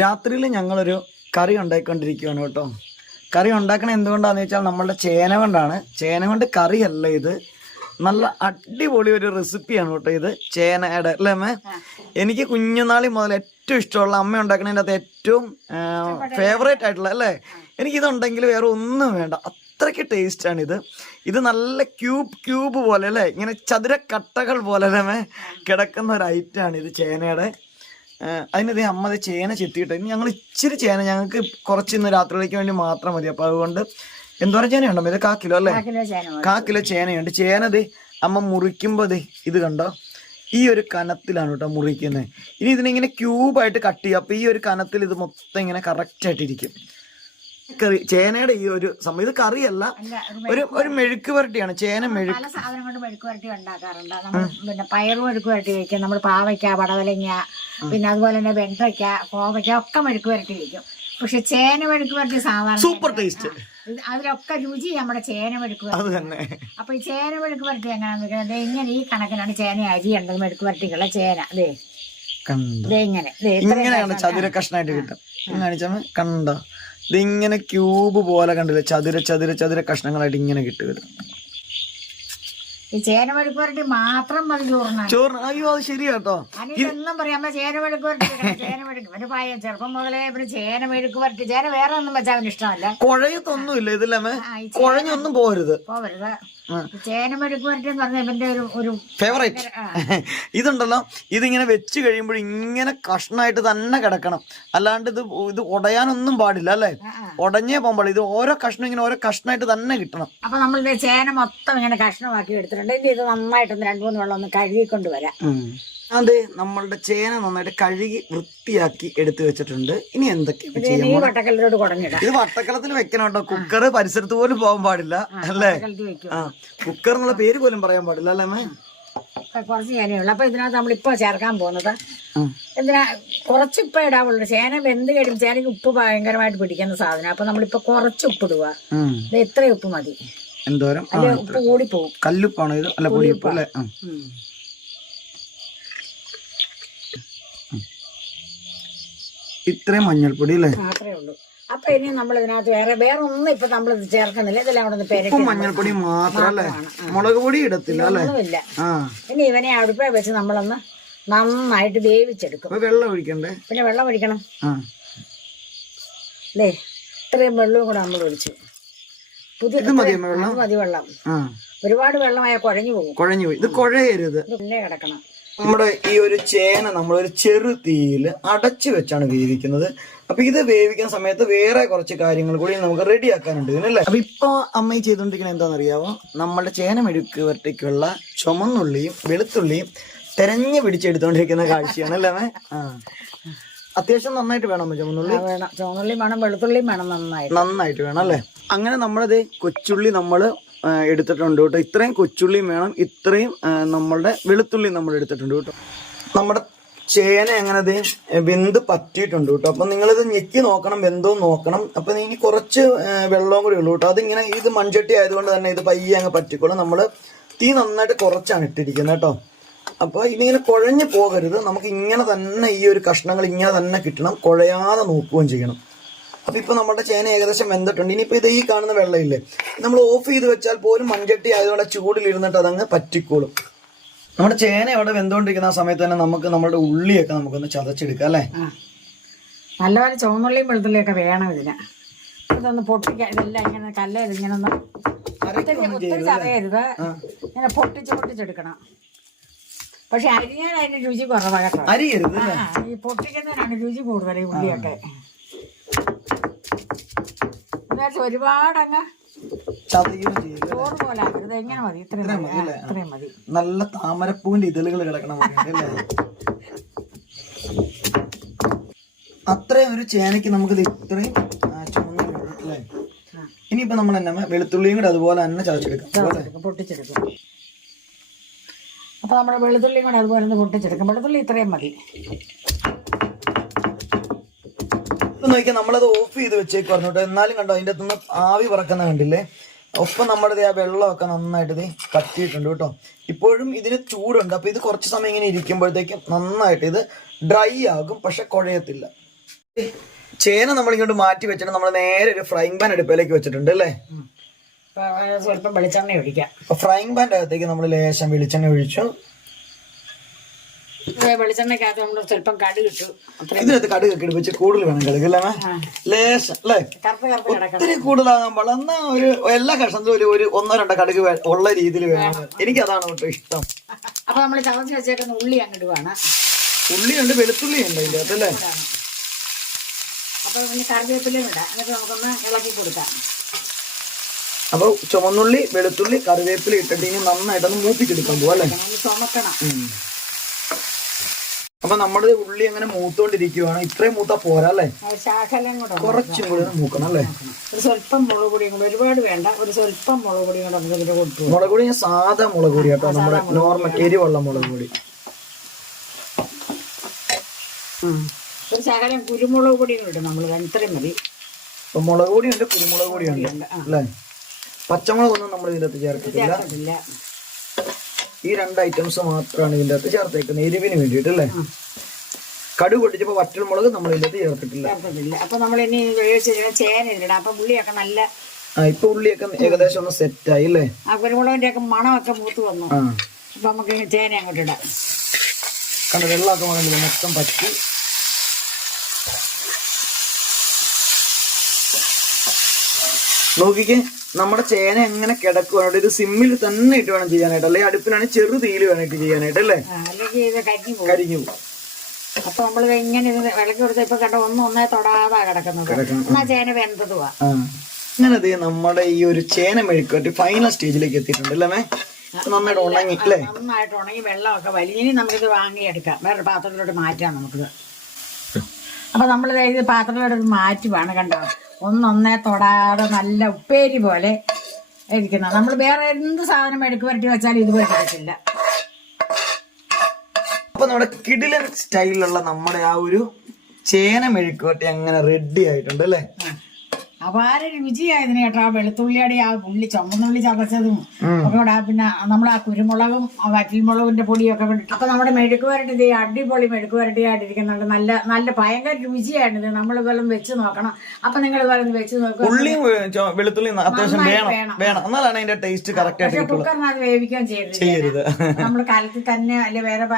രാത്രിയിൽ ഞങ്ങളൊരു കറി ഉണ്ടാക്കിക്കൊണ്ടിരിക്കുകയാണ് കേട്ടോ. കറി ഉണ്ടാക്കണത് എന്തുകൊണ്ടാണെന്ന് വെച്ചാൽ നമ്മളുടെ ചേന കൊണ്ടാണ്. ചേന കൊണ്ട് കറിയല്ല ഇത്, നല്ല അടിപൊളി ഒരു റെസിപ്പിയാണ് കേട്ടോ ഇത് ചേനയുടെ, അല്ലേ അമ്മ? എനിക്ക് കുഞ്ഞുനാളി മുതൽ ഏറ്റവും ഇഷ്ടമുള്ള അമ്മ ഉണ്ടാക്കണതിൻ്റെ അകത്ത് ഏറ്റവും ഫേവറേറ്റ് ആയിട്ടുള്ള, അല്ലേ? എനിക്കിതുണ്ടെങ്കിൽ വേറെ ഒന്നും വേണ്ട, അത്രയ്ക്ക് ടേസ്റ്റാണ് ഇത്. ഇത് നല്ല ക്യൂബ് പോലെ, അല്ലേ? ഇങ്ങനെ ചതുര കട്ടകൾ പോലെ അല്ലേ കിടക്കുന്ന ഒരു ഐറ്റമാണ് ഇത് ചേനയുടെ. അതിനത് അമ്മ ചേന ചെത്തിയിട്ട് ഞങ്ങൾ ഇച്ചിരി ചേന, ഞങ്ങൾക്ക് കുറച്ച് ഇന്ന് രാത്രിയിലേക്ക് വേണ്ടി മാത്രം മതി. അപ്പോൾ അതുകൊണ്ട് എന്തോരം ചേനയുണ്ടോ? ഇത് 1/4 കിലോ അല്ലേ? 1/4 കിലോ ചേനയുണ്ട്. ചേനത് അമ്മ മുറിക്കുമ്പോൾ ഇത് കണ്ടോ, ഈ ഒരു കനത്തിലാണ് കേട്ടോ മുറിക്കുന്നത്. ഇനി ഇതിനിങ്ങനെ ക്യൂബായിട്ട് കട്ട് ചെയ്യുക. അപ്പോൾ ഈ ഒരു കനത്തിൽ ഇത് മൊത്തം ഇങ്ങനെ കറക്റ്റായിട്ടിരിക്കും. കറി ചേനയുടെ ഈ ഒരു സംഭവം, ഇത് കറിയല്ല, ഒരു മെഴുക്ക് വരട്ടിയാണ്. ചേന മെഴുക്ക്, പല സാധനം കൊണ്ട് മെഴുക്ക് വരട്ടി ഉണ്ടാക്കാറുണ്ട്. നമ്മൾ പിന്നെ പയറും മെഴുക്ക് വരട്ടി വയ്ക്കും, നമ്മൾ പാവയ്ക്ക, പടവലങ്ങ, പിന്നെ അതുപോലെ തന്നെ വെണ്ടയ്ക്ക, കോവയ്ക്ക ഒക്കെ മെഴുക്ക് വരട്ടി വയ്ക്കും. പക്ഷെ ചേന മെഴുക്ക് വരട്ടി സാധാരണ സൂപ്പർ ടേസ്റ്റ്, അതിലൊക്കെ രുചി നമ്മുടെ ചേന മെഴുക്ക് വരട്ടി. അപ്പൊ ഈ ചേന മെഴുക്ക് വരട്ടി എങ്ങനെയാന്ന് വെച്ചാൽ ഇങ്ങനെ ഈ കണക്കിനാണ് ചേന അരി ഉണ്ടത്. മെഴുക്ക് വരട്ടിക്കുള്ള ചേന അതെ ഇങ്ങനെയാണ് ചതുര കഷ്ണമായിട്ട് കിട്ടും. കാണിച്ചാൽ കണ്ടോ, ഇതിങ്ങനെ ക്യൂബ് പോലെ കണ്ടില്ല, ചതുര കഷ്ണങ്ങളായിട്ട് ഇങ്ങനെ കിട്ടുക. ഈ ചേന മെഴുക്ക് വരട്ടി മാത്രം മതി ചോറിന്. അയ്യോ അത് ശരിയാട്ടോ. അനിയൊന്നും പറയാം ചേന മെഴുക്ക് വരട്ടി, ചേന മെഴുക്ക് ഒരു പായ ചെറുപ്പം മുതലേ ഇവര് ചേന മെഴുക്ക് വരട്ടി. ചേന വേറെ ഒന്നും വെച്ചാൽ അവന് ഇഷ്ടമല്ല. കുഴയത്തൊന്നുമില്ല ഇതില്ലേ, കുഴഞ്ഞൊന്നും പോവരുത്. ചേന മെഴുക്ക് വരട്ടി എന്ന് പറഞ്ഞ ഇവന്റെ ഒരു ഫേവറേറ്റ്. ഇതുണ്ടല്ലോ, ഇതിങ്ങനെ വെച്ച് കഴിയുമ്പോൾ ഇങ്ങനെ കഷ്ണമായിട്ട് തന്നെ കിടക്കണം, അല്ലാണ്ട് ഇത് ഉടയാനൊന്നും പാടില്ല, അല്ലേ? ഉടഞ്ഞേ പോകുമ്പോൾ ഇത് ഓരോ കഷ്ണം ഇങ്ങനെ ഓരോ കഷ്ണമായിട്ട് തന്നെ കിട്ടണം. അപ്പൊ നമ്മൾ ചേന മൊത്തം ഇങ്ങനെ കഷ്ണമാക്കി എടുത്തിട്ടുണ്ട്. ഇത് നന്നായിട്ടൊന്ന് 2-3 വെള്ളം ഒന്ന് കഴുകിക്കൊണ്ട് വരാം. അതെ, നമ്മളുടെ ചേന നന്നായിട്ട് കഴുകി വൃത്തിയാക്കി എടുത്തു വെച്ചിട്ടുണ്ട്. ഇനി എന്തൊക്കെയാണ് ചെയ്യാൻ? വട്ടക്കല്ലിലോട്ട് കുടഞ്ഞിടാം. ഇത് വട്ടക്കലത്തിൽ വെക്കണം കേട്ടോ. കുക്കർ പരിസരത്ത് പോലും പോകാൻ പാടില്ല, അല്ലേ? കുക്കർ എന്നുള്ള പേര് പോലും പറയാൻ പാടില്ല, അല്ലേ? കുറച്ച് ചേനയുള്ളു. അപ്പൊ ഇതിനകത്ത് നമ്മളിപ്പോ ചേർക്കാൻ പോകുന്നത് എന്തിനാ, കുറച്ച് ഉപ്പ ഇടാവുള്ളൂ. ചേന വെന്ത് കഴിയുമ്പോൾ ചേനയ്ക്ക് ഉപ്പ് ഭയങ്കരമായിട്ട് പിടിക്കുന്ന സാധനം. അപ്പൊ നമ്മളിപ്പോ കുറച്ച് ഉപ്പിടുക. ഇത് എത്ര ഉപ്പ് മതി? എന്തോരം? ഉപ്പ് കൂടി പോകും. കല്ലുപ്പാണോ ഇത്? അല്ല, പൊടിയുപ്പ് അല്ലേ? ഇത്രയും മഞ്ഞൾപ്പൊടി അല്ലേ? മാത്രമേ ഉള്ളൂ. അപ്പൊ ഇനി നമ്മൾ ഇതിനകത്ത് വേറെ ഒന്നും ഇപ്പൊ നമ്മൾ ചേർക്കുന്നില്ല. ഇതെല്ലാം അവിടെ പെരട്ടി മഞ്ഞൾപ്പൊടി മാത്രല്ലേ, മുളക് പൊടി ഇടത്തില്ല അല്ലേ? ഇനി ഇവനെ അടുപ്പേ വെച്ച് നമ്മളൊന്ന് നന്നായിട്ട് വേവിച്ചെടുക്കും. വെള്ളം ഒഴിക്കണ്ടേ? പിന്നെ വെള്ളം ഒഴിക്കണം അല്ലേ? ഇത്രയും വെള്ളവും കൂടെ നമ്മൾ ഒഴിച്ചു. മതി വെള്ളം. ഒരുപാട് വെള്ളമായ കുഴഞ്ഞു പോകും. ഇത് കുഴയരുത്, പിന്നെ കിടക്കണം. നമ്മുടെ ഈ ഒരു ചേന നമ്മളൊരു ചെറു തീയിൽ അടച്ചു വെച്ചാണ് വേവിക്കുന്നത്. അപ്പൊ ഇത് വേവിക്കുന്ന സമയത്ത് വേറെ കുറച്ച് കാര്യങ്ങൾ കൂടി നമുക്ക് റെഡിയാക്കാനുണ്ട് ഇതിനല്ലേ. അപ്പൊ ഇപ്പൊ അമ്മ ചെയ്തോണ്ടിരിക്കുന്നത് എന്താണെന്നറിയാവോ? നമ്മളുടെ ചേന മെഴുക്ക് വരട്ടിക്കുള്ള ചുമന്നുള്ളിയും വെളുത്തുള്ളിയും തെരഞ്ഞു പിടിച്ചെടുത്തോണ്ടിരിക്കുന്ന കാഴ്ചയാണ്, അല്ലേ? അത്യാവശ്യം നന്നായിട്ട് വേണം ചുമന്നുള്ളി. വേണം, ചുമന്നുള്ളി വേണം, വെളുത്തുള്ളിയും വേണം, നന്നായിട്ട് വേണം, അല്ലേ? അങ്ങനെ നമ്മളത് കൊച്ചുള്ളി നമ്മള് എടുത്തിട്ടുണ്ട് കേട്ടോ. ഇത്രയും കൊച്ചുള്ളിയും വേണം, ഇത്രയും നമ്മളുടെ വെളുത്തുള്ളി നമ്മൾ എടുത്തിട്ടുണ്ട് കേട്ടോ. നമ്മുടെ ചേന അങ്ങനെ വെന്ത് പറ്റിയിട്ടുണ്ട് കേട്ടോ. അപ്പൊ നിങ്ങളിത് ഞെക്കി നോക്കണം, വെന്തോ നോക്കണം. അപ്പൊ ഇനി കുറച്ച് വെള്ളവും കൂടി ഉള്ളൂ കേട്ടോ. അതിങ്ങനെ ഇത് മൺചട്ടി ആയതുകൊണ്ട് തന്നെ ഇത് പയ്യെ അങ്ങ് പറ്റിക്കോളും. നമ്മള് തീ നന്നായിട്ട് കുറച്ചാണ് ഇട്ടിരിക്കുന്നത് കേട്ടോ. അപ്പൊ ഇതിങ്ങനെ കുഴഞ്ഞു പോകരുത്. നമുക്ക് ഇങ്ങനെ തന്നെ ഈ ഒരു കഷ്ണങ്ങൾ ഇങ്ങനെ തന്നെ കിട്ടണം, കുഴയാതെ നോക്കുകയും ചെയ്യണം. അപ്പൊ ഇപ്പൊ നമ്മുടെ ചേന ഏകദേശം വെന്തിട്ടുണ്ട്. ഇനിയിപ്പോ ഇത് ഈ കാണുന്ന വെള്ളമില്ലേ, നമ്മൾ ഓഫ് ചെയ്ത് വെച്ചാൽ പോലും മൺചട്ടി ആയതുകൊണ്ട് ചൂടിലിരുന്നിട്ട് അതങ്ങ് പറ്റിക്കോളും. നമ്മുടെ ചേന അവിടെ വെന്തുകൊണ്ടിരിക്കുന്ന ആ സമയത്ത് തന്നെ നമുക്ക് നമ്മുടെ ഉള്ളിയൊക്കെ നമുക്കൊന്ന് ചതച്ചെടുക്കാം, അല്ലേ? നല്ലപോലെ ചുവന്നുള്ളിയും വെളുത്തുള്ളിയൊക്കെ വേണം ഇതിന്. ഇതൊന്ന് പൊട്ടിക്കാൻ, ഇതെല്ലാം ഇങ്ങനെ ഇങ്ങനെ ഒന്ന് ഒത്തിരി ചതയരുത്, ഇങ്ങനെ പൊട്ടിച്ചെടുക്കണം. പക്ഷെ അരിഞ്ഞാൽ അതിന്റെ രുചി കുറവാകട്ടോ. അരിയരുത്, ഈ പൊട്ടിക്കുന്നതിനാണ് രുചി കൂടുതൽ ഈ ഉള്ളിയൊക്കെ. ഒരുപാടങ്ങ് ചോറ് പോലെ ആക്കരുത്. എങ്ങനെ മതി? ഇത്രയും മതി. നല്ല താമരപ്പൂവിന്റെ ഇതളുകൾ കിടക്കണം, അത്രയും ഒരു ചേനയ്ക്ക് നമുക്കിത് ഇത്രയും ചുമന്നുള്ളൂ, അല്ലേ? ഇനിയിപ്പോ നമ്മൾ എന്നാ വെളുത്തുള്ളിയും കൂടെ അതുപോലെ തന്നെ ചതച്ചെടുക്കാം, പൊട്ടിച്ചെടുക്കും. അപ്പൊ നമ്മുടെ വെളുത്തുള്ളിയും കൂടെ അതുപോലെ ഒന്ന് പൊട്ടിച്ചെടുക്കും. വെളുത്തുള്ളി ഇത്രയും മതി. നോക്കിയാൽ നമ്മളത് ഓഫ് ചെയ്ത് വെച്ചേക്ക് പറഞ്ഞു കേട്ടോ. എന്നാലും കണ്ടോ അതിൻ്റെ അകത്തുനിന്ന് ആവി പറക്കുന്ന കണ്ടില്ലേ? ഒപ്പം നമ്മുടെ ആ വെള്ളമൊക്കെ നന്നായിട്ട് ഇത് കത്തിയിട്ടുണ്ട് കേട്ടോ. ഇപ്പോഴും ഇതിന് ചൂടുണ്ട്. അപ്പൊ ഇത് കുറച്ച് സമയം ഇങ്ങനെ ഇരിക്കുമ്പോഴത്തേക്കും നന്നായിട്ട് ഇത് ഡ്രൈ ആകും, പക്ഷെ കുഴയത്തില്ല. ചേന നമ്മളിങ്ങോട്ട് മാറ്റി വെച്ചിട്ട് നമ്മൾ നേരെ ഒരു ഫ്രൈങ് പാൻ അടുപ്പിലേക്ക് വെച്ചിട്ടുണ്ട് അല്ലേ? സ്വല്പം വെളിച്ചെണ്ണ ഒഴിക്കാം. ഫ്രൈങ് പാൻ്റെ അകത്തേക്ക് നമ്മൾ ലേശം വെളിച്ചെണ്ണ ഒഴിച്ചു. വെളിച്ചെണ്ണക്കകത്ത് നമ്മൾ സ്വല്പം കടുക് ഇട്ടു. ഇതിനകത്ത് കടുക് ഒക്കെ ഇടിപ്പിച്ച് കൂടുതൽ വേണം കടുക് അല്ലേ? ലേശം അല്ലേ? ഒത്തിരി കൂടുതലാകാൻ പാടില്ല. എന്നാ ഒരു എല്ലാ കഷ്ണത്തിലും ഒരു 1-2 കടുക് ഉള്ള രീതിയിൽ വേണം. എനിക്ക് അതാണ് കേട്ടോ ഇഷ്ടം. അപ്പൊ നമ്മൾ ചതച്ച് വെച്ചേക്കുന്ന ഉള്ളി അങ്ങിടുവാണ്. ഉള്ളിയുണ്ട്, വെളുത്തുള്ളി ഉണ്ട് ഇതിന്റെ അകത്ത് അല്ലേ? അപ്പൊ പിന്നെ കറിവേപ്പിലയും ഇടാം. എന്നിട്ട് നമുക്കൊന്ന് ഇളക്കി കൊടുക്കാം. അപ്പൊ ചുവന്നുള്ളി, വെളുത്തുള്ളി, കറിവേപ്പില ഇട്ടിട്ട് ഇനി നന്നായിട്ടൊന്ന് മൂപ്പിച്ചെടുക്കാൻ പോവാ അല്ലേ? ചുമക്കണം. അപ്പൊ നമ്മുടെ ഉള്ളി അങ്ങനെ മൂത്തോണ്ടിരിക്കുവാണ്. ഇത്രയും മൂത്താ പോരാ അല്ലേ? ശാഖലം കൂടെ കുറച്ചും കൂടി മൂക്കണം അല്ലേ? ഒരു സ്വല്പം മുളക് പൊടിയും കൂടെ, ഒരുപാട് വേണ്ട, ഒരു സ്വല്പം മുളക് പൊടിയും കൂടെ നമുക്ക് ഇതിന്റെ കൊടുത്തു. മുളക് പൊടി ഞാൻ സാധാ മുളക് പൊടി കേട്ടോ, നമ്മുടെ നോർമൽ എരിവുള്ള മുളക് പൊടി. ഒരു ശകലം കുരുമുളക് പൊടിയും ഇടും നമ്മൾ, ഇത്രയും മതി. അപ്പൊ മുളക് പൊടിയുണ്ട്, കുരുമുളക് പൊടിയുണ്ട് അല്ലേ? പച്ചമുളകൊന്നും നമ്മൾ ഇതിന്റെ അകത്ത് ചേർക്കത്തില്ല. ഈ 2 ഐറ്റംസ് മാത്രമാണ് ഇതിന്റെ അകത്ത് ചേർത്തേക്കുന്നത് എരിവിന് വേണ്ടിയിട്ട് അല്ലേ? കടുക് പൊട്ടിച്ചപ്പോ വറ്റൽമുളക് നമ്മൾ ഇതിന്റെ അകത്ത് ചേർത്തിട്ടില്ല. അപ്പൊ നമ്മൾ ഇനി ചേന ഇടണം. അപ്പൊ ഉള്ളിയൊക്കെ നല്ല ഇപ്പൊ ഉള്ളിയൊക്കെ ഏകദേശം ഒന്ന് സെറ്റ് ആയി അല്ലേ? ആ കുരുമുളകിന്റെ ഒക്കെ മണമൊക്കെ മൂത്ത് വന്നു. അപ്പൊ നമുക്ക് ചേന അങ്ങോട്ട് ഇടാം. കണ്ട വെള്ളമൊക്കെ വന്നില്ല, മൊത്തം പറ്റി. നോക്കിക്കേ, നമ്മുടെ ചേന എങ്ങനെ കിടക്കുവാണ്. ഇത് സിമ്മിൽ തന്നെ ഇട്ട് വേണം ചെയ്യാനായിട്ട്, അല്ലെങ്കിൽ അടുപ്പിലാണെങ്കിൽ ചെറു തീയിൽ വേണം ചെയ്യാനായിട്ട് അല്ലേ? അല്ലെങ്കിൽ ഇത് കരിഞ്ഞു പോകും. അപ്പൊ നമ്മൾ ഇങ്ങനെ ഇത് വിളക്കി കൊടുത്ത ഇപ്പൊ കണ്ട ഒന്നേ തൊടാതാ കിടക്കുന്നത്. എന്നാ ചേന വെന്തതുവാ. അങ്ങനെ അത് നമ്മുടെ ഈ ഒരു ചേന മെഴുക്കുവരട്ടി ഫൈനൽ സ്റ്റേജിലേക്ക് എത്തിയിട്ടുണ്ട് അല്ലേ? നന്നായിട്ട് ഉണങ്ങി അല്ലേ? നന്നായിട്ട് ഉണങ്ങി വെള്ളമൊക്കെ വലിയ. ഇനി നമുക്കിത് വാങ്ങിയെടുക്കാം, വേറെ പാത്രത്തിലോട്ട് മാറ്റാം നമുക്കിത്. അപ്പൊ നമ്മൾ ഇത് പാത്രത്തിലോട്ട് മാറ്റുവാണ്. കണ്ടോ, ഒന്നേ തൊടാതെ നല്ല ഉപ്പേരി പോലെ ഇരിക്കുന്നത്. നമ്മൾ വേറെ എന്ത് സാധനം മെഴുക്ക് പുരട്ടി വെച്ചാലും ഇതുപോലെ ഇരിക്കില്ല. അപ്പൊ നമ്മുടെ കിടിലൻ സ്റ്റൈലിലുള്ള നമ്മുടെ ആ ഒരു ചേന മെഴുക്കുവരട്ടി അങ്ങനെ റെഡി ആയിട്ടുണ്ട് അല്ലേ? അപാര രുചിയായതിന് കേട്ടോ. ആ വെളുത്തുള്ളിയുടെ ആ ഉള്ളി, ചുമന്നുള്ളി ചതച്ചതും ഒക്കെ, പിന്നെ നമ്മൾ ആ കുരുമുളകും വറ്റൽമുളകിന്റെ പൊടിയൊക്കെ ഇട്ടു. അപ്പൊ നമ്മുടെ മെഴുക്ക് പുരട്ടി അടിപൊളി മെഴുക്ക് പുരട്ടിയായിട്ടിരിക്കുന്നുണ്ട്. നല്ല നല്ല ഭയങ്കര രുചിയായിട്ടിത്. നമ്മൾ ഇതെല്ലാം വെച്ച് നോക്കണം. അപ്പൊ നിങ്ങൾ ഇതെല്ലാം വെച്ച് നോക്കുക. ഉള്ളിയും വെളുത്തുള്ളിയും അത്യാവശ്യം വേണം, എന്നാലാണ് അതിന്റെ ടേസ്റ്റ് കറക്റ്റ് ആയിട്ട്. കുക്കറിനകത്ത് വേവിക്കാൻ ചെയ്യരുത്. നമ്മൾ കലത്തിൽ തന്നെ അല്ലെ വേറെ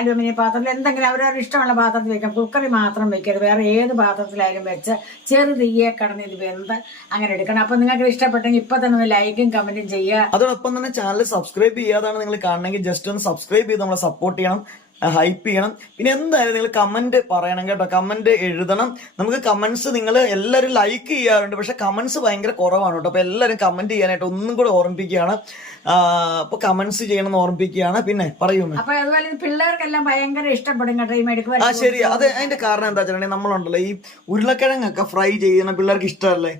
അലുമിനിയം പാത്രത്തിൽ എന്തെങ്കിലും അവരവരുടെ ഇഷ്ടമുള്ള പാത്രത്തിൽ വെക്കാം. കുക്കറിൽ മാത്രം വെക്കരുത്. വേറെ ഏത് പാത്രത്തിലായാലും വെച്ച് ചെറു തീയെ കടന്ന് ഇത് വെന്ത് അങ്ങനെ എടുക്കണം. അപ്പൊ നിങ്ങൾക്ക് ഇഷ്ടപ്പെട്ടെങ്കിൽ ഇപ്പൊ തന്നെ ലൈക്കും കമന്റും ചെയ്യുക. അതോടൊപ്പം തന്നെ ചാനൽ സബ്സ്ക്രൈബ് ചെയ്യാതാണ് നിങ്ങൾ കാണണമെങ്കിൽ ജസ്റ്റ് ഒന്ന് സബ്സ്ക്രൈബ് ചെയ്ത് നമ്മളെ സപ്പോർട്ട് ചെയ്യണം, ഹൈപ്പ് ചെയ്യണം. പിന്നെ എന്തായാലും നിങ്ങൾ കമന്റ് പറയണം കേട്ടോ, കമന്റ് എഴുതണം. നമുക്ക് കമന്റ്സ് നിങ്ങൾ എല്ലാവരും ലൈക്ക് ചെയ്യാറുണ്ട്, പക്ഷെ കമന്റ്സ് ഭയങ്കര കുറവാണ് കേട്ടോ. അപ്പൊ എല്ലാവരും കമന്റ് ചെയ്യാനായിട്ട് ഒന്നും കൂടെ ഓർമ്മിപ്പിക്കുകയാണ്. അപ്പൊ കമന്റ്സ് ചെയ്യണമെന്ന് ഓർമ്മിപ്പിക്കുകയാണ്. പിന്നെ പറയുന്നു. അപ്പൊ അതുപോലെ പിള്ളേർക്കെല്ലാം ഭയങ്കര ഇഷ്ടപ്പെടും കേട്ടോ ഈ മെഴുക്ക്. ശരി, അത് അതിന്റെ കാരണം എന്താ വെച്ചിട്ടുണ്ടെങ്കിൽ നമ്മളുണ്ടല്ലോ ഈ ഉരുളക്കിഴങ്ങൊക്കെ ഫ്രൈ ചെയ്യുന്ന പിള്ളേർക്ക് ഇഷ്ടമല്ലേ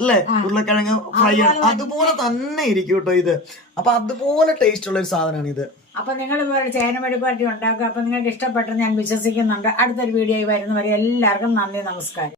അല്ലേ? ഉരുളക്കിഴങ്ങ് ഫ്രൈ അതുപോലെ തന്നെ ഇരിക്കും കേട്ടോ ഇത്. അപ്പൊ അതുപോലെ ടേസ്റ്റ് ഉള്ള ഒരു സാധനമാണ് ഇത്. അപ്പൊ നിങ്ങൾ ഇതുപോലെ ചേന മെഴുക്ക് പുരട്ടി ഉണ്ടാക്കുക. അപ്പൊ നിങ്ങൾക്ക് ഇഷ്ടപ്പെട്ടെന്ന് ഞാൻ വിശ്വസിക്കുന്നുണ്ട്. അടുത്തൊരു വീഡിയോ വരുന്നവരെ എല്ലാവർക്കും നന്ദി, നമസ്കാരം.